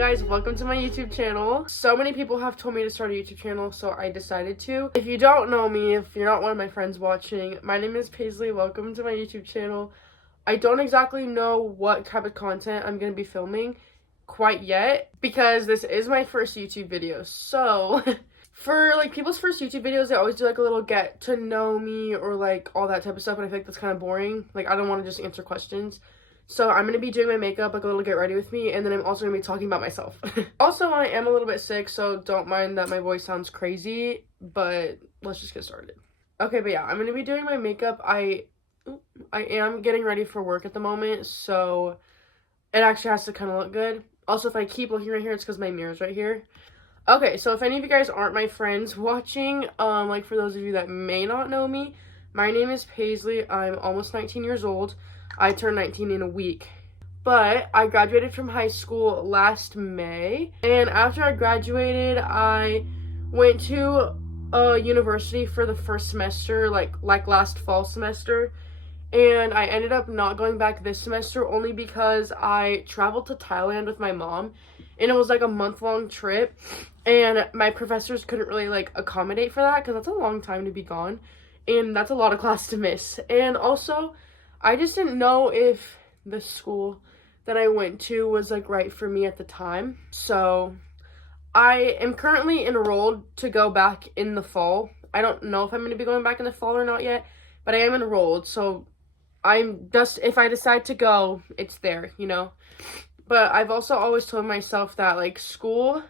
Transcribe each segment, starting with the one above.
guys, welcome to my YouTube channel. So many people have told me to start a YouTube channel, so I decided to. If you don't know me, if you're not one of my friends watching, my name is Paisley. Welcome to my YouTube channel. I don't exactly know what type of content I'm going to be filming quite yet because this is my first YouTube video. So for like people's first YouTube videos, they always do like a little get to know me or like all that type of stuff, and I think that's kind of boring. Like, I don't want to just answer questions. So I'm going to be doing my makeup, like a little get ready with me, and then I'm also going to be talking about myself. Also, I am a little bit sick, so don't mind that my voice sounds crazy, but let's just get started. Okay, but yeah, I'm going to be doing my makeup. I am getting ready for work at the moment, so it actually has to kind of look good. Also, if I keep looking right here, it's because my mirror's right here. Okay, so if any of you guys aren't my friends watching, like for those of you that may not know me, my name is Paisley. I'm almost 19 years old. I turned 19 in a week. But I graduated from high school last May, and after I graduated, I went to a university for the first semester, like last fall semester, and I ended up not going back this semester only because I traveled to Thailand with my mom, and it was like a month-long trip, and my professors couldn't really like accommodate for that because that's a long time to be gone, and that's a lot of class to miss. And also, I just didn't know if the school that I went to was like right for me at the time. So I am currently enrolled to go back in the fall. I don't know if I'm going to be going back in the fall or not yet, but I am enrolled. So I'm just, if I decide to go, it's there, you know. But I've also always told myself that like school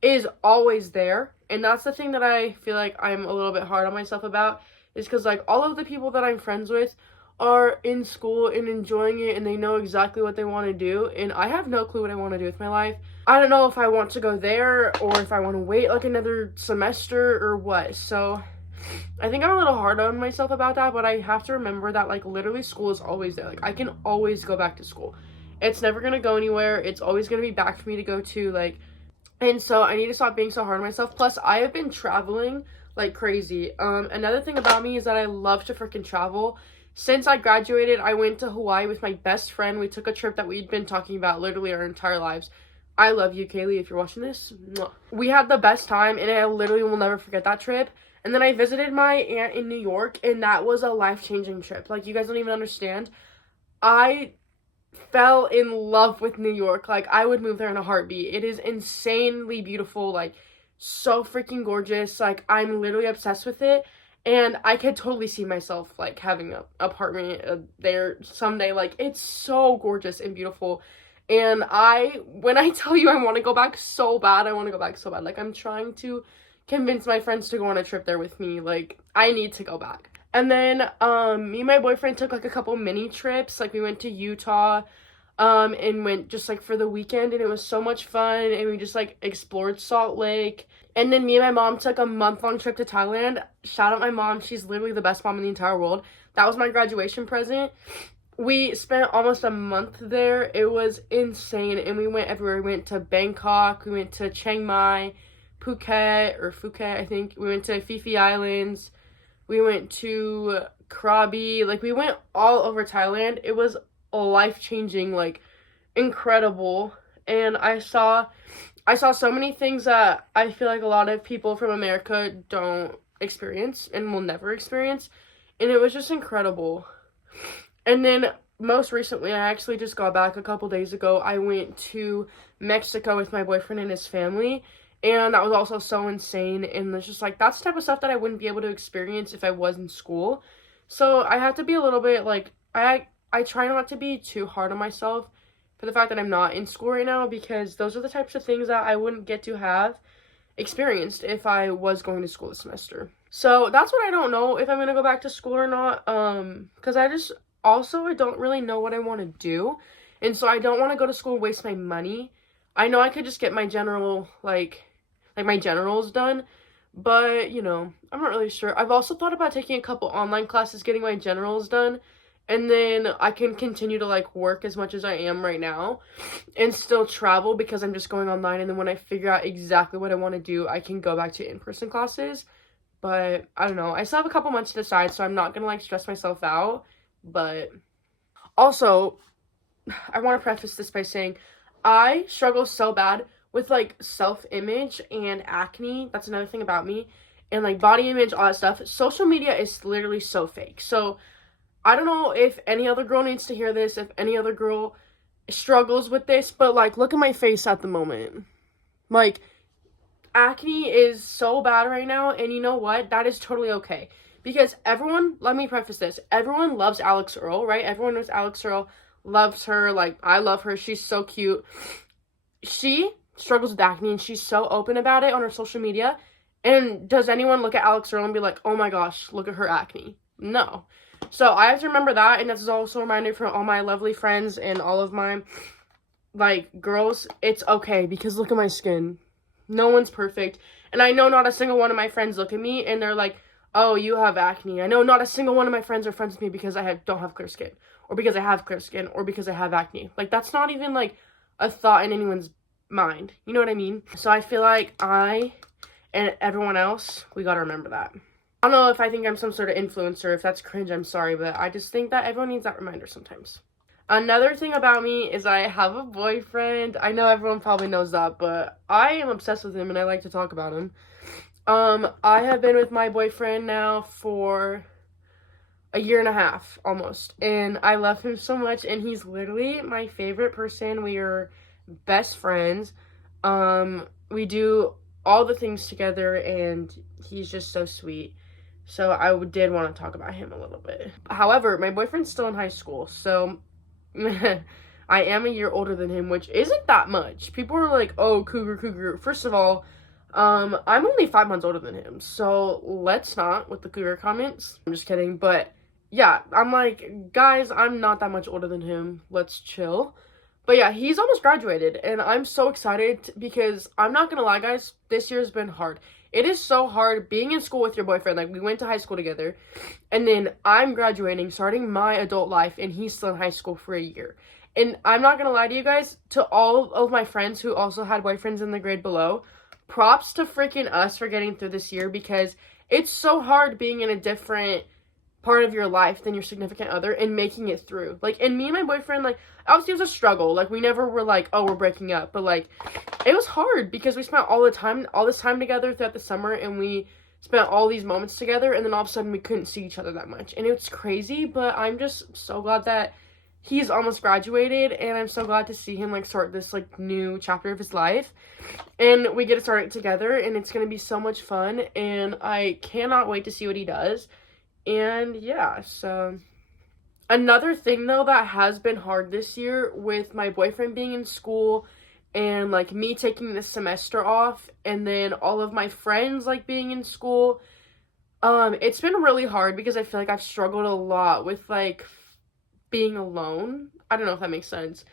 is always there. And that's the thing that I feel like I'm a little bit hard on myself about, is because like all of the people that I'm friends with are in school and enjoying it, and they know exactly what they want to do, and I have no clue what I want to do with my life. I don't know if I want to go there or if I want to wait like another semester or what. So I think I'm a little hard on myself about that, but I have to remember that like literally school is always there. Like, I can always go back to school. It's never gonna go anywhere. It's always gonna be back for me to go to, like, and so I need to stop being so hard on myself. Plus, I have been traveling like crazy. Another thing about me is that I love to freaking travel. Since I graduated, I went to Hawaii with my best friend. We took a trip that we'd been talking about literally our entire lives. I love you, Kaylee, if you're watching this. Mwah. We had the best time, and I literally will never forget that trip. And then I visited my aunt in New York, and that was a life-changing trip. Like, you guys don't even understand. I fell in love with New York. Like, I would move there in a heartbeat. It is insanely beautiful, like, so freaking gorgeous. Like, I'm literally obsessed with it. And I could totally see myself, like, having an apartment there someday. Like, it's so gorgeous and beautiful. And when I tell you I want to go back so bad, I want to go back so bad. Like, I'm trying to convince my friends to go on a trip there with me. Like, I need to go back. And then, me and my boyfriend took, like, a couple mini trips. Like, we went to Utah, and went just, like, for the weekend. And it was so much fun. And we just, like, explored Salt Lake. And then me and my mom took a month-long trip to Thailand. Shout out my mom. She's literally the best mom in the entire world. That was my graduation present. We spent almost a month there. It was insane. And we went everywhere. We went to Bangkok. We went to Chiang Mai, Phuket, I think. We went to Phi Phi Islands. We went to Krabi. Like, we went all over Thailand. It was life-changing, like, incredible. And I saw so many things that I feel like a lot of people from America don't experience and will never experience. And it was just incredible. And then most recently, I actually just got back a couple days ago. I went to Mexico with my boyfriend and his family. And that was also so insane. And it's just like, that's the type of stuff that I wouldn't be able to experience if I was in school. So I have to be a little bit like, I try not to be too hard on myself for the fact that I'm not in school right now, because those are the types of things that I wouldn't get to have experienced if I was going to school this semester. So that's what I don't know, if I'm going to go back to school or not, because I don't really know what I want to do, and so I don't want to go to school and waste my money. I know I could just get my general, like my generals done, but, you know, I'm not really sure. I've also thought about taking a couple online classes, getting my generals done, and then I can continue to, like, work as much as I am right now and still travel because I'm just going online. And then when I figure out exactly what I want to do, I can go back to in-person classes. But I don't know. I still have a couple months to decide, so I'm not going to, like, stress myself out. But also, I want to preface this by saying I struggle so bad with like self-image and acne. That's another thing about me. And like body image, all that stuff. Social media is literally so fake. So I don't know if any other girl needs to hear this, if any other girl struggles with this, but like look at my face at the moment. Like acne is so bad right now, and you know what? That is totally okay. Because everyone, let me preface this, everyone loves Alex Earl, right? Everyone knows Alex Earl, loves her, like, I love her, she's so cute. She struggles with acne, and she's so open about it on her social media, and does anyone look at Alex Earl and be like, oh my gosh, look at her acne? No. So I have to remember that, and this is also a reminder for all my lovely friends and all of my, like, girls, it's okay, because look at my skin. No one's perfect. And I know not a single one of my friends look at me and they're like, oh, you have acne. I know not a single one of my friends are friends with me because don't have clear skin. Or because I have clear skin. Or because I have acne. Like, that's not even, like, a thought in anyone's mind. You know what I mean? So I feel like I and everyone else, we gotta remember that. I don't know if I think I'm some sort of influencer. If that's cringe, I'm sorry. But I just think that everyone needs that reminder sometimes. Another thing about me is I have a boyfriend. I know everyone probably knows that, but I am obsessed with him and I like to talk about him. I have been with my boyfriend now for a year and a half, almost. And I love him so much, and he's literally my favorite person. We are best friends. We do all the things together, and he's just so sweet. So I did want to talk about him a little bit. However, my boyfriend's still in high school, so I am a year older than him, which isn't that much. People are like, oh, cougar. First of all, I'm only 5 months older than him, so let's not with the cougar comments. I'm just kidding, but yeah, I'm like, guys, I'm not that much older than him. Let's chill. But yeah, he's almost graduated, and I'm so excited because I'm not gonna lie, guys, this year's been hard. It is so hard being in school with your boyfriend. Like, we went to high school together, and then I'm graduating, starting my adult life, and he's still in high school for a year. And I'm not gonna lie to you guys, to all of my friends who also had boyfriends in the grade below, props to freaking us for getting through this year, because it's so hard being in a different part of your life than your significant other and making it through. Like, and me and my boyfriend, like, obviously it was a struggle. Like, we never were like, oh, we're breaking up, but like, it was hard because we spent all this time together throughout the summer, and we spent all these moments together, and then all of a sudden we couldn't see each other that much, and it's crazy. But I'm just so glad that he's almost graduated, and I'm so glad to see him like start this like new chapter of his life, and we get to start it together, and it's gonna be so much fun, and I cannot wait to see what he does. And yeah, so another thing though that has been hard this year with my boyfriend being in school and like me taking this semester off, and then all of my friends like being in school, it's been really hard because I feel like I've struggled a lot with like being alone. I don't know if that makes sense.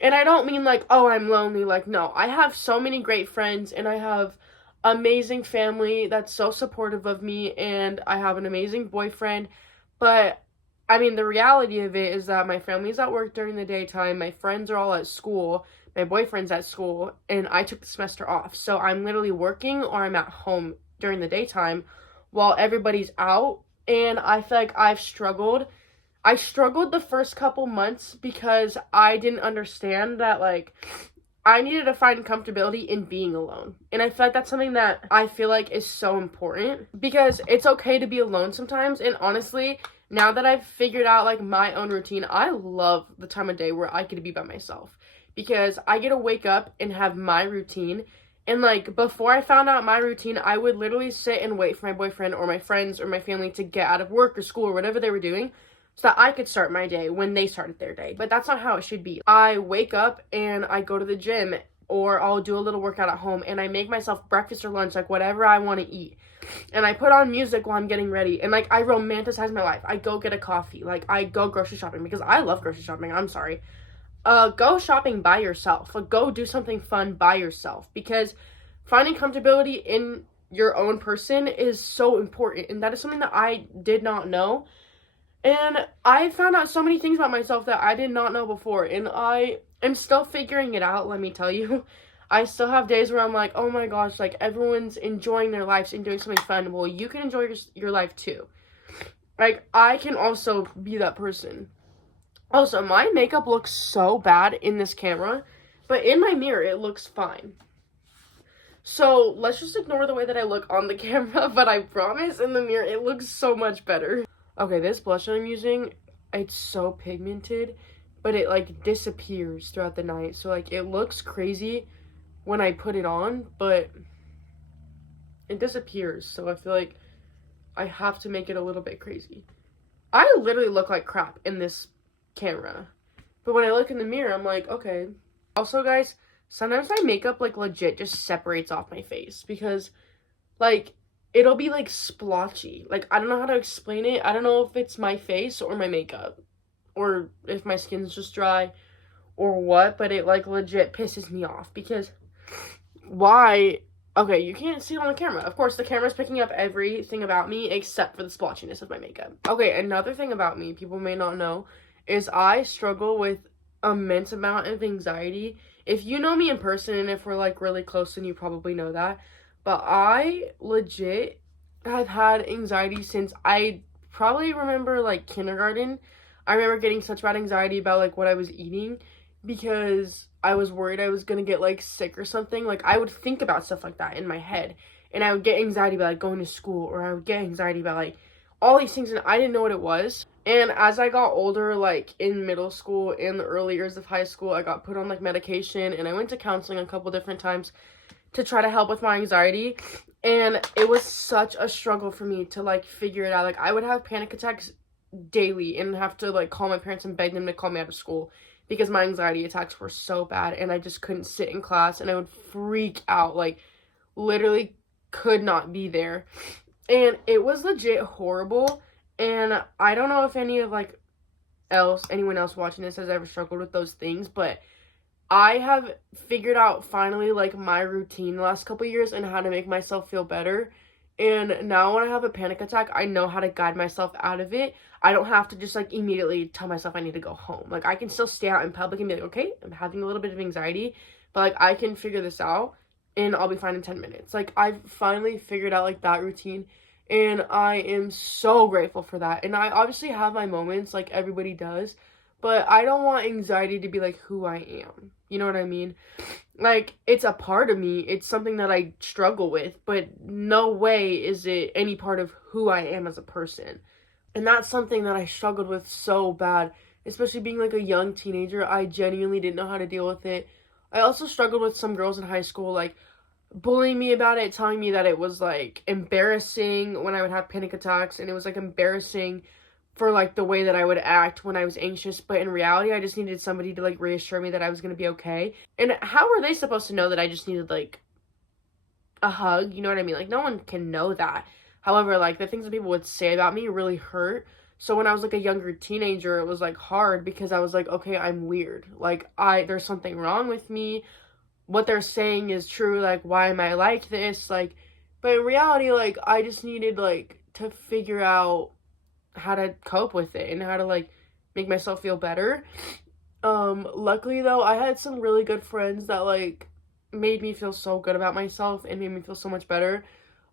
And I don't mean like, oh, I'm lonely. Like, no, I have so many great friends, and I have amazing family that's so supportive of me, and I have an amazing boyfriend. But I mean, the reality of it is that my family's at work during the daytime, my friends are all at school, my boyfriend's at school, and I took the semester off. So I'm literally working or I'm at home during the daytime while everybody's out. And I feel like I struggled the first couple months because I didn't understand that, like, I needed to find comfortability in being alone. And I feel like that's something that I feel like is so important, because it's okay to be alone sometimes. And honestly, now that I've figured out like my own routine, I love the time of day where I get to be by myself, because I get to wake up and have my routine. And like, before I found out my routine, I would literally sit and wait for my boyfriend or my friends or my family to get out of work or school or whatever they were doing, so that I could start my day when they started their day. But that's not how it should be. I wake up and I go to the gym, or I'll do a little workout at home, and I make myself breakfast or lunch, like whatever I want to eat. And I put on music while I'm getting ready, and like, I romanticize my life. I go get a coffee, like I go grocery shopping, because I love grocery shopping. I'm sorry. Go shopping by yourself. Like, go do something fun by yourself, because finding comfortability in your own person is so important. And that is something that I did not know. And I found out so many things about myself that I did not know before, and I am still figuring it out, let me tell you. I still have days where I'm like, oh my gosh, like, everyone's enjoying their lives and doing something fun. Well, you can enjoy your life too. Like, I can also be that person. Also, my makeup looks so bad in this camera, But in my mirror, it looks fine. So let's just ignore the way that I look on the camera, but I promise in the mirror, it looks so much better. Okay, this blush that I'm using, it's so pigmented, but it like disappears throughout the night. So like it looks crazy when I put it on, but it disappears. So I feel like I have to make it a little bit crazy. I literally look like crap in this camera, but when I look in the mirror, I'm like, okay. Also, guys, sometimes my makeup like legit just separates off my face because like it'll be like splotchy. Like I don't know how to explain it. I don't know if it's my face or my makeup or if my skin's just dry or what, but it like legit pisses me off because why? Okay, you can't see it on the camera. Of course, the camera's picking up everything about me except for the splotchiness of my makeup. Okay, another thing about me people may not know is I struggle with immense amount of anxiety. If you know me in person and if we're like really close, then you probably know that. But I legit have had anxiety since I probably remember like kindergarten. I remember getting such bad anxiety about like what I was eating because I was worried I was gonna get like sick or something. Like I would think about stuff like that in my head, and I would get anxiety about like going to school, or I would get anxiety about like all these things, and I didn't know what it was. And as I got older, like in middle school and the early years of high school, I got put on like medication, and I went to counseling a couple different times to try to help with my anxiety. And it was such a struggle for me to like figure it out. Like I would have panic attacks daily and have to like call my parents and beg them to call me out of school because my anxiety attacks were so bad and I just couldn't sit in class and I would freak out, like literally could not be there. And it was legit horrible. And I don't know if anyone else watching this has ever struggled with those things, but I have figured out finally like my routine the last couple years and how to make myself feel better. And now when I have a panic attack, I know how to guide myself out of it. I don't have to just like immediately tell myself I need to go home. Like I can still stay out in public and be like, okay, I'm having a little bit of anxiety, but like I can figure this out and I'll be fine in 10 minutes. Like I've finally figured out like that routine and I am so grateful for that. And I obviously have my moments like everybody does, but I don't want anxiety to be like who I am. You know what I mean? Like, it's a part of me. It's something that I struggle with, but no way is it any part of who I am as a person. And that's something that I struggled with so bad, especially being like a young teenager. I genuinely didn't know how to deal with it. I also struggled with some girls in high school, like, bullying me about it, telling me that it was, like, embarrassing when I would have panic attacks, and it was, like, embarrassing for, like, the way that I would act when I was anxious, but in reality, I just needed somebody to, like, reassure me that I was gonna be okay. And how were they supposed to know that I just needed, like, a hug? You know what I mean? Like, no one can know that. However, like, the things that people would say about me really hurt. So when I was, like, a younger teenager, it was, like, hard because I was like, okay, I'm weird. Like, there's something wrong with me. What they're saying is true. Like, why am I like this? Like, but in reality, like, I just needed, like, to figure out how to cope with it and how to like make myself feel better. Luckily though, I had some really good friends that like made me feel so good about myself and made me feel so much better.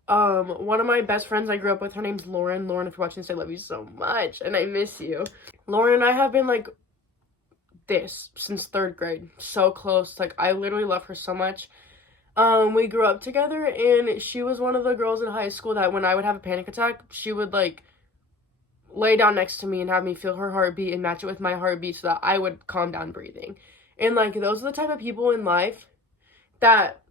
One of my best friends I grew up with, her name's Lauren. Lauren, if you're watching this, I love you so much and I miss you. Lauren and I have been like this since 3rd grade, so close. Like I literally love her so much. We grew up together and she was one of the girls in high school that when I would have a panic attack, she would like lay down next to me and have me feel her heartbeat and match it with my heartbeat so that I would calm down breathing. And like those are the type of people in life that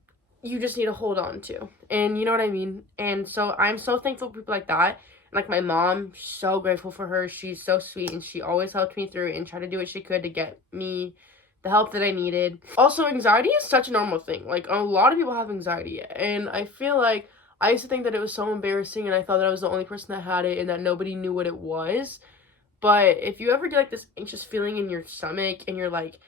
you just need to hold on to. And you know what I mean? And so I'm so thankful for people like that. And like my mom, so grateful for her. She's so sweet and she always helped me through and tried to do what she could to get me the help that I needed. Also, anxiety is such a normal thing. Like a lot of people have anxiety and I feel like I used to think that it was so embarrassing and I thought that I was the only person that had it and that nobody knew what it was. But if you ever get like this anxious feeling in your stomach and you're like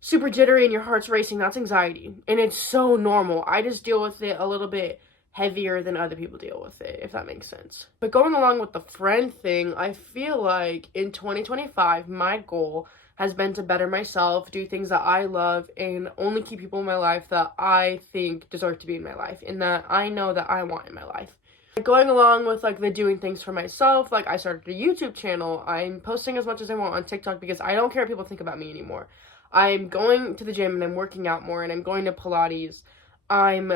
super jittery and your heart's racing, that's anxiety. And it's so normal. I just deal with it a little bit heavier than other people deal with it, if that makes sense. But going along with the friend thing, I feel like in 2025, my goal has been to better myself, do things that I love, and only keep people in my life that I think deserve to be in my life, and that I know that I want in my life. Going along with, like, the doing things for myself, like, I started a YouTube channel. I'm posting as much as I want on TikTok because I don't care what people think about me anymore. I'm going to the gym and I'm working out more and I'm going to Pilates. I'm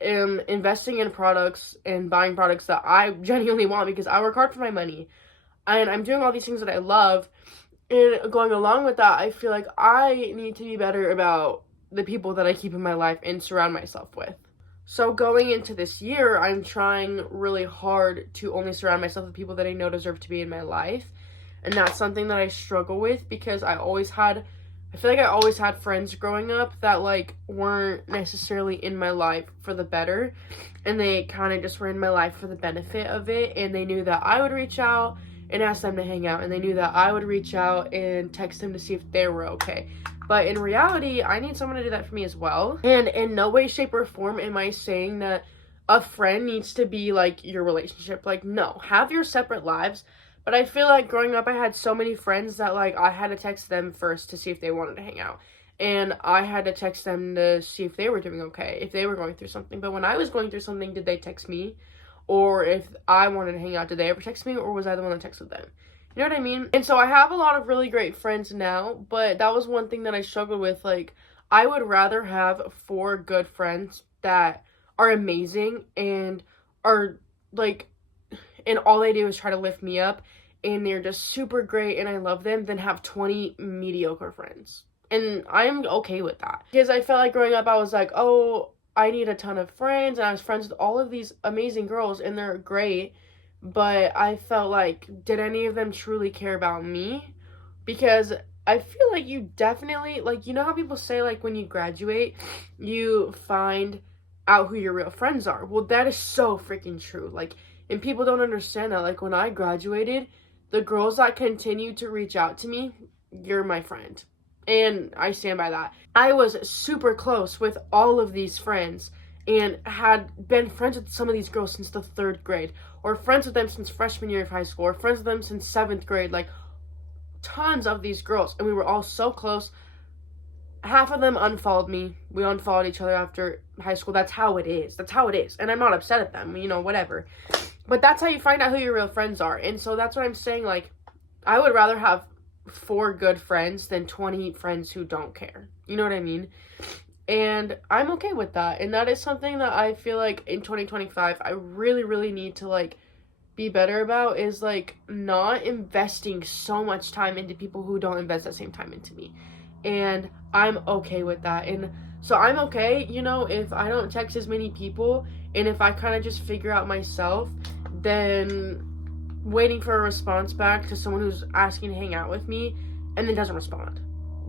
investing in products and buying products that I genuinely want because I work hard for my money. And I'm doing all these things that I love. And going along with that, I feel like I need to be better about the people that I keep in my life and surround myself with. So going into this year, I'm trying really hard to only surround myself with people that I know deserve to be in my life. And that's something that I struggle with because I feel like I always had friends growing up that, like, weren't necessarily in my life for the better. And they kind of just were in my life for the benefit of it. And they knew that I would reach out and ask them to hang out. And they knew that I would reach out and text them to see if they were okay. But in reality, I need someone to do that for me as well. And in no way, shape, or form am I saying that a friend needs to be, like, your relationship. Like, no. Have your separate lives. But I feel like growing up, I had so many friends that, like, I had to text them first to see if they wanted to hang out. And I had to text them to see if they were doing okay, if they were going through something. But when I was going through something, did they text me? Or if I wanted to hang out, did they ever text me? Or was I the one that texted them? You know what I mean? And so I have a lot of really great friends now, but that was one thing that I struggled with. Like, I would rather have 4 good friends that are amazing and are, like, and all they do is try to lift me up, and they're just super great, and I love them, than have 20 mediocre friends. And I'm okay with that. Because I felt like growing up, I was like, oh, I need a ton of friends, and I was friends with all of these amazing girls, and they're great, but I felt like, did any of them truly care about me? Because I feel like you definitely, like, you know how people say, like, when you graduate, you find out who your real friends are? Well, that is so freaking true. Like, and people don't understand that. Like, when I graduated, the girls that continued to reach out to me, you're my friend. And I stand by that. I was super close with all of these friends and had been friends with some of these girls since the 3rd grade, or friends with them since freshman year of high school, or friends with them since 7th grade, like, tons of these girls, and we were all so close. Half of them unfollowed me. We unfollowed each other after high school. That's how it is. And I'm not upset at them, you know, whatever. But that's how you find out who your real friends are. And so that's what I'm saying, like, I would rather have 4 good friends than 20 friends who don't care. You know what I mean? And I'm okay with that. And that is something that I feel like in 2025, I really, really need to, like, be better about, is, like, not investing so much time into people who don't invest that same time into me. And I'm okay with that. And so I'm okay, you know, if I don't text as many people, and if I kind of just figure out myself, then waiting for a response back to someone who's asking to hang out with me and then doesn't respond.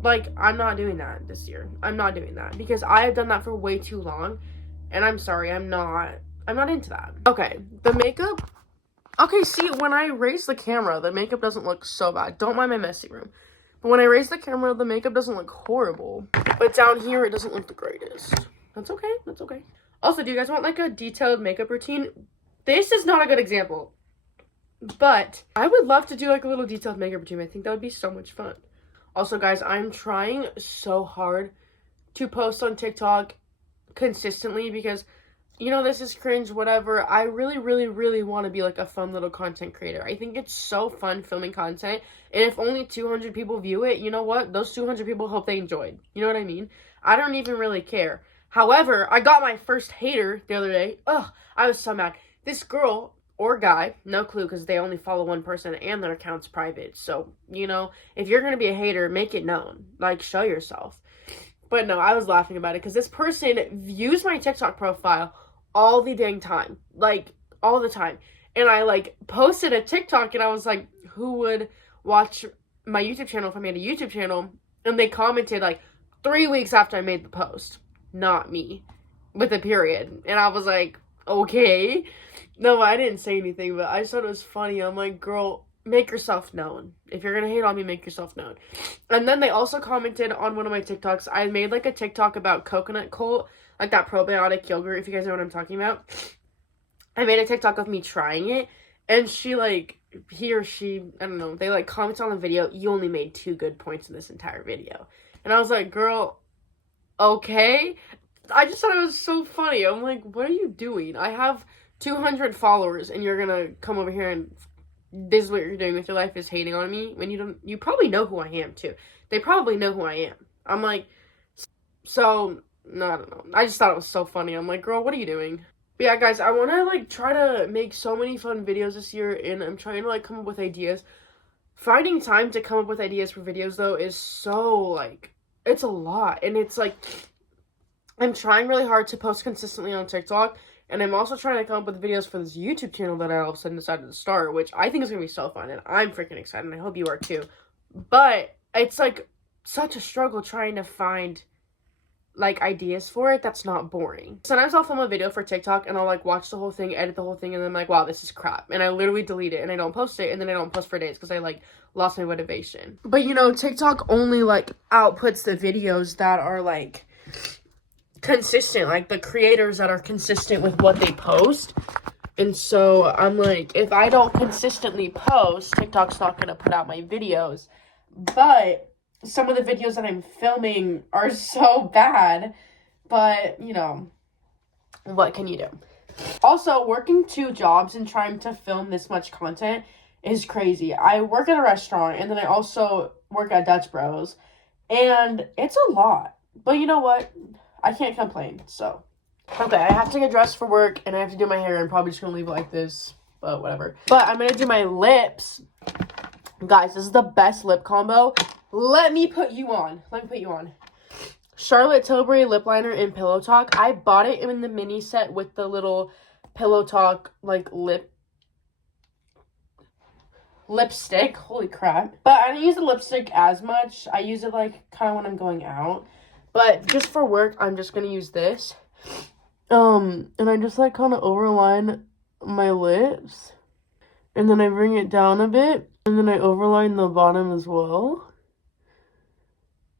Like, I'm not doing that this year. I'm not doing that because I have done that for way too long, and I'm sorry, I'm not into that. Okay, the makeup. Okay, see, when I raise the camera, the makeup doesn't look so bad. Don't mind my messy room. But when I raise the camera, the makeup doesn't look horrible. But down here, it doesn't look the greatest. That's okay. That's okay. Also, do you guys want, like, a detailed makeup routine? This is not a good example. But I would love to do, like, a little detailed makeup routine. I think that would be so much fun. Also, guys, I'm trying so hard to post on TikTok consistently because, you know, this is cringe, whatever. I really, really, really want to be, like, a fun little content creator. I think it's so fun filming content. And if only 200 people view it, you know what? Those 200 people hope they enjoyed. You know what I mean? I don't even really care. However, I got my first hater the other day. Ugh, I was so mad. This girl or guy, no clue, because they only follow one person and their account's private. So, you know, if you're going to be a hater, make it known. Like, show yourself. But no, I was laughing about it because this person views my TikTok profile all the dang time. Like, all the time. And I, like, posted a TikTok and I was like, who would watch my YouTube channel if I made a YouTube channel? And they commented, like, 3 weeks after I made the post. Not me. With a period. And I was like, okay. No, I didn't say anything, but I just thought it was funny. I'm like, girl, make yourself known. If you're gonna hate on me, make yourself known. And then they also commented on one of my TikToks. I made, like, a TikTok about coconut cult, like that probiotic yogurt, if you guys know what I'm talking about. I made a TikTok of me trying it, and she, like, he or she, I don't know, they, like, commented on the video, you only made 2 good points in this entire video. And I was like, girl, okay. I just thought it was so funny. I'm like, what are you doing? I have 200 followers, and you're gonna come over here and this is what you're doing with your life, is hating on me when you probably know who I am too. They probably know who I am. I'm like, so, no, I don't know. I just thought it was so funny. I'm like, girl, what are you doing? But yeah, guys, I want to, like, try to make so many fun videos this year, and I'm trying to, like, come up with ideas. Finding time to come up with ideas for videos, though, is so, like, it's a lot. And it's, like, I'm trying really hard to post consistently on TikTok, and I'm also trying to come up with videos for this YouTube channel that I all of a sudden decided to start, which I think is going to be so fun, and I'm freaking excited, and I hope you are too. But it's, like, such a struggle trying to find, like, ideas for it that's not boring. Sometimes I'll film a video for TikTok, and I'll, like, watch the whole thing, edit the whole thing, and then I'm like, wow, this is crap. And I literally delete it, and I don't post it, and then I don't post for days because I, like, lost my motivation. But, you know, TikTok only, like, outputs the videos that are, like, consistent, like the creators that are consistent with what they post. And so I'm like, if I don't consistently post, TikTok's not gonna put out my videos. But some of the videos that I'm filming are so bad, but you know, what can you do? Also, working 2 jobs and trying to film this much content is crazy. I work at a restaurant, and then I also work at Dutch Bros, and it's a lot. But you know what? I can't complain, so. Okay, I have to get dressed for work, and I have to do my hair. I'm probably just gonna leave it like this, but whatever. But I'm gonna do my lips. Guys, this is the best lip combo. Let me put you on. Charlotte Tilbury lip liner in Pillow Talk. I bought it in the mini set with the little Pillow Talk, like, lipstick. Holy crap. But I don't use the lipstick as much. I use it, like, kind of when I'm going out. But just for work, I'm just going to use this. And I just, like, kind of overline my lips. And then I bring it down a bit. And then I overline the bottom as well.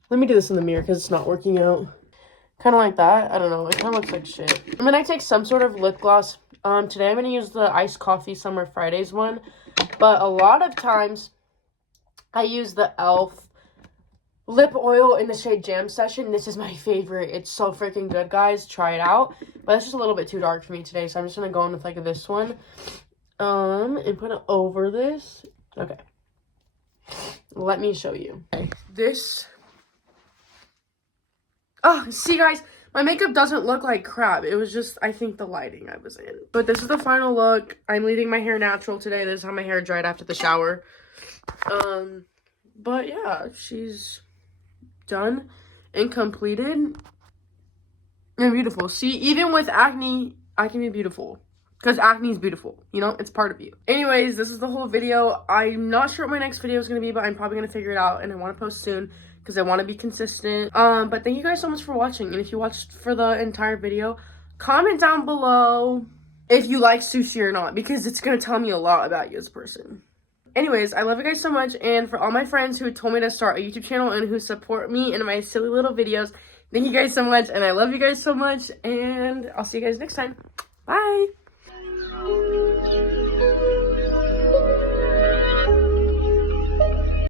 Let me do this in the mirror because it's not working out. Kind of like that. I don't know. It kind of looks like shit. I'm going to take some sort of lip gloss. Today I'm going to use the Iced Coffee Summer Fridays one. But a lot of times, I use the e.l.f. lip oil in the shade Jam Session. This is my favorite. It's so freaking good, guys. Try it out. But it's just a little bit too dark for me today, so I'm just going to go in with, like, this one. And put it over this. Okay. Let me show you. Okay. This. Oh, see, guys, my makeup doesn't look like crap. It was just, I think, the lighting I was in. But this is the final look. I'm leaving my hair natural today. This is how my hair dried after the shower. But yeah, she's done and completed and beautiful. See, even with acne, I can be beautiful. Because acne is beautiful, you know, it's part of you. Anyways, this is the whole video. I'm not sure what my next video is going to be, but I'm probably going to figure it out, and I want to post soon because I want to be consistent. But thank you guys so much for watching, and if you watched for the entire video, comment down below if you like sushi or not, because it's going to tell me a lot about you as a person. Anyways, I love you guys so much, and for all my friends who told me to start a YouTube channel and who support me in my silly little videos, thank you guys so much, and I love you guys so much, and I'll see you guys next time. Bye!